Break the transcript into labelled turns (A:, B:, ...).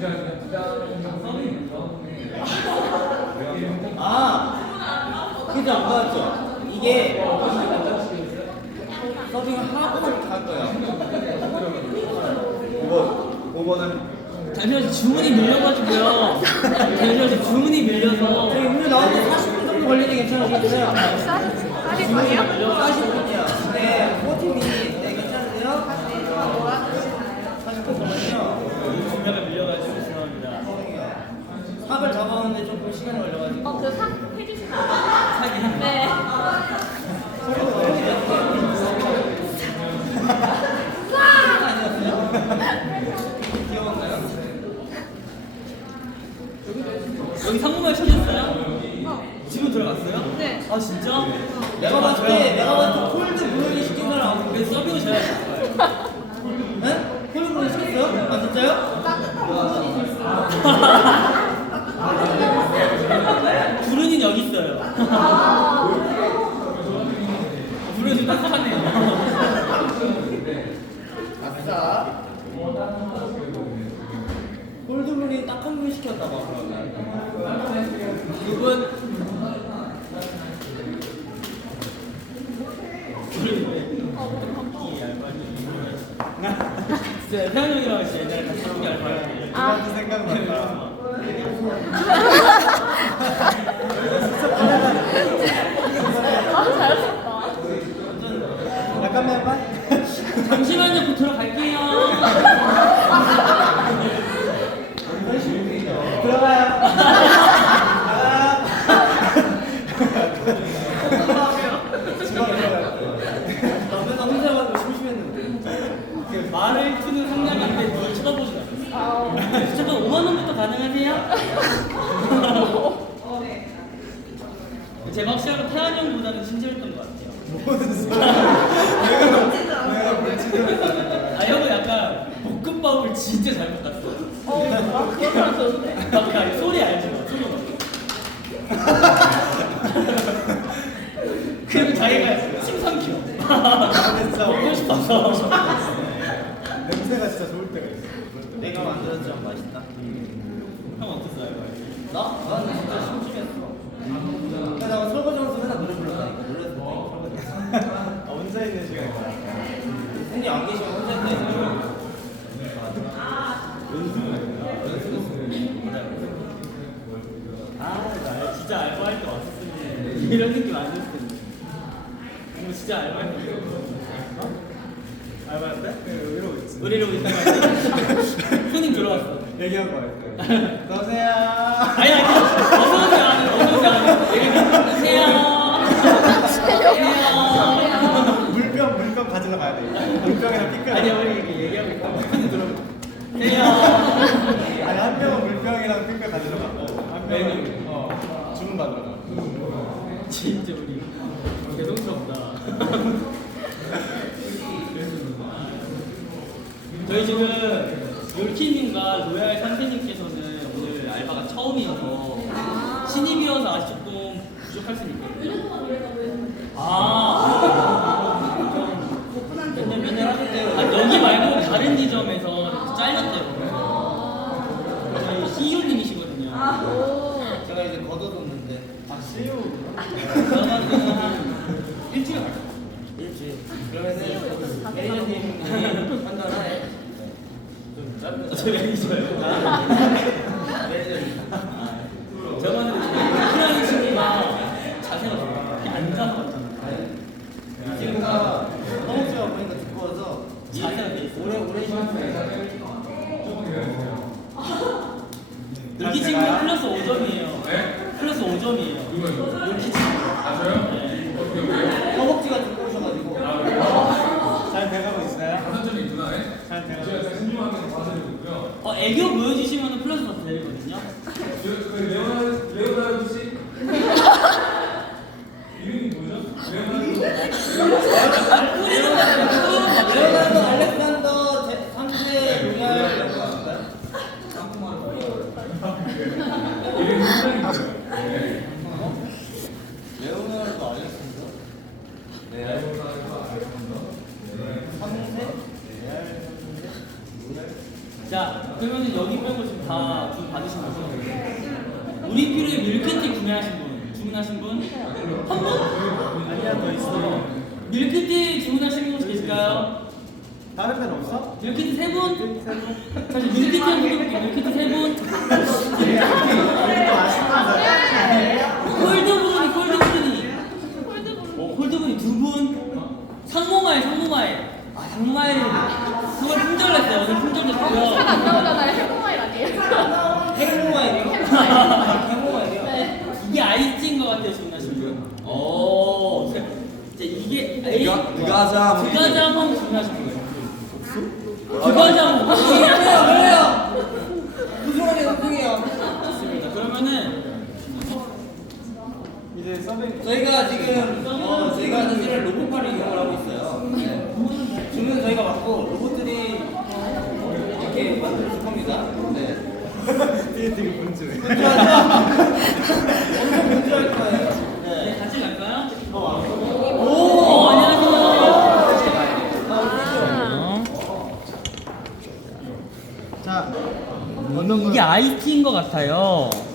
A: 그죠? 안 받았죠? 이게 서빙을 하고 갈 거야. 이거는
B: 잠시만요. 주문이 밀려가지고요. 잠시만요. 주문이 밀려서
A: 저희 오늘 나오는데 40분 정도 걸리는 괜찮으시겠어요?
C: 40분이요?
A: 40분이요. 네, 코팅이 네, 괜찮으세요? 40분 걸리요.
B: 주문가 밀려가지고 죄송합니다.
A: 삽을 잡았는데 조금 시간이 걸려가지고.
C: 그 상 해주시면 안 돼요? 네.
B: 여기 상무말 찾았어요? 지금 들어갔어요?
C: 네.
B: 아 진짜?
A: 내가 봤을 때 콜드 브루니 시킨 사람
B: 왜 서빙을 제가 했어요?
A: 네? 콜드 브루니 시켰어요? 아 진짜요?
B: 부르는 여기 있어요. 부르는 좀 딱딱하네요.
A: 아싸. 콜드 브루니 딱 한 분 시켰나 봐 그러면.
B: 그분 진짜 태양 형이랑 진짜 옛날에 같이 함께 알바했는데
A: 그것도 생각난다.
C: 잘하셨다.
A: 잠깐만 해봐.
B: 잠시만요. 곧 들어갈게요.
A: 들어가요. 맨날 혼자 해가지고 심심했는데.
B: 말을 트는 상냥인데 뭘 쳐다보지 않았어요. 잠깐 5만 원부터 가능하세요? 제가 확실하게 태양 형보다는 친절했던 것 같아요. 아 형은 약간 볶음밥을 진짜 잘 볶았어요.
C: 그건 알았었는데.
B: 막 소리 알죠? 소리 그리고 자기가 침삼켜. 먹고 싶어서.
A: 냄새가 진짜 좋을 때가 있어. 내가 만들었지만 맛있다.
B: 형 어땠어요?
A: 나? 나는 진짜 심심했어. 근데 나 설거지 하면서 맨날 노래 불렀다니까. 노래에서 설거지.
D: 혼자 있는 시간이 많아.
A: 형이 안 계시면 혼자 있는
B: 나 진짜 알바할 때 왔었으면 이런 느낌 아니었을 텐데. 이거 진짜 알바할 때.
D: 알바할 때? 이러고 있지.
B: 노래로 있다가 손님 들어왔어.
D: 얘기하고 말했대. 여보세요.
B: 아니 어서오세요 아니 어서오세요 얘기 안녕하세요.
D: 물병 가지러 가야 돼. 물병이랑 삐끗.
B: 아니 우리 이렇게 얘기하고 있다가 손님 들어오세요.
D: 아니 한 명은 물병이랑 삐끗 가지러 가고 한
B: 네
D: 명은 주문 받으러 가.
B: 진짜 우리 개성스럽다. 저희 지금 율키님과 로얄 선생님께서는 오늘 알바가 처음이어서 신입이어서 아직 조금 부족할 수 있거든요.
A: 맨날 하셨대요.
B: 아, 여기 말고 다른 지점에서 잘렸대요. 저희 CEO님이시거든요.
A: 제가 이제 걷어뒀는데.
D: 아 CU.
B: 그러면 한 일주일 갈 거예요.
A: 일주일. 그러면은 매니저님이 판단하에 좀 짧은
B: 제 매니저예요.
A: 매니저님.
B: 저번에 피라는 친구가 자세가 좋아요. 이렇게 앉아서 갔잖아요.
A: 이 친구가 허벅지가 보니까 두꺼워서
B: 자세가 돼 있어요.
A: 오래 신었어요.
B: 여기 친구는 플러스 5점이에요. 플러스 5점이에요. 여기 친구.
E: 아 저요?
B: 네.
A: 허벅지가 두꺼우셔가지고.
D: 잘 돼가고 있어요?
E: 다섯 점이 있구나.
D: 잘 돼가고
E: 제가
D: 있어요.
E: 신중하게 봐드리고 있고요.
B: 애교 보여주시면 플러스 더 드리거든요.
E: 그 레오나르도 씨 이름이 뭐죠?
A: 레오나르도 알렉산더 3세 로얄 이런 거 아닌가요?
E: 이름이 상당히 좋아요.
A: 레오나르도 알렉산더? 네.
E: 레오나르도 알렉산더.
A: 3세? 로얄 3세? 로얄?
B: 자, 그러면은 여기 빼고 지금 다 주 받으신 거죠? 우리 필요에 밀크티 구매하신 분, 주문하신 분? 한 분?
D: 아니야 더 있어.
B: 밀크티 주문하신 분 혹시 계실까요?
D: 다른 데는 없어?
B: 밀크티 세 분? 사실 밀크티 한 분, 밀크티 세 분? 콜드브루니, 콜드브루니 두 분? 상모마일. 아, 상모마일은 그걸 품절냈어요. 오늘 품절냈고요.
C: 안 나오잖아요. 해공마일 아니에요?
A: 행모마일이요? 행모마일이요?
C: 네.
B: 이게 아이스티인 것 같아요, 주문하신 분. 오, 자, 이게 드가자몽 주문하신 거예요. 드가자몽.
A: 그래요. 우승이에요.
B: 좋습니다. 그러면은
D: 이제 서빙.
A: 저희가 지금 저희가 사실은 로봇팔을 이용을 하고 있어요. 네. 주문은 저희가 받고 로봇들이 이렇게 만들어줄 겁니다. 네.
D: 되게 분주해.
A: 엄청 분주할 거예요.
B: 네,
A: 네.
B: 같이 갈까요?
A: 오!
B: 안녕하세요.
D: 자,
B: 이게 아이티인 것 같아요.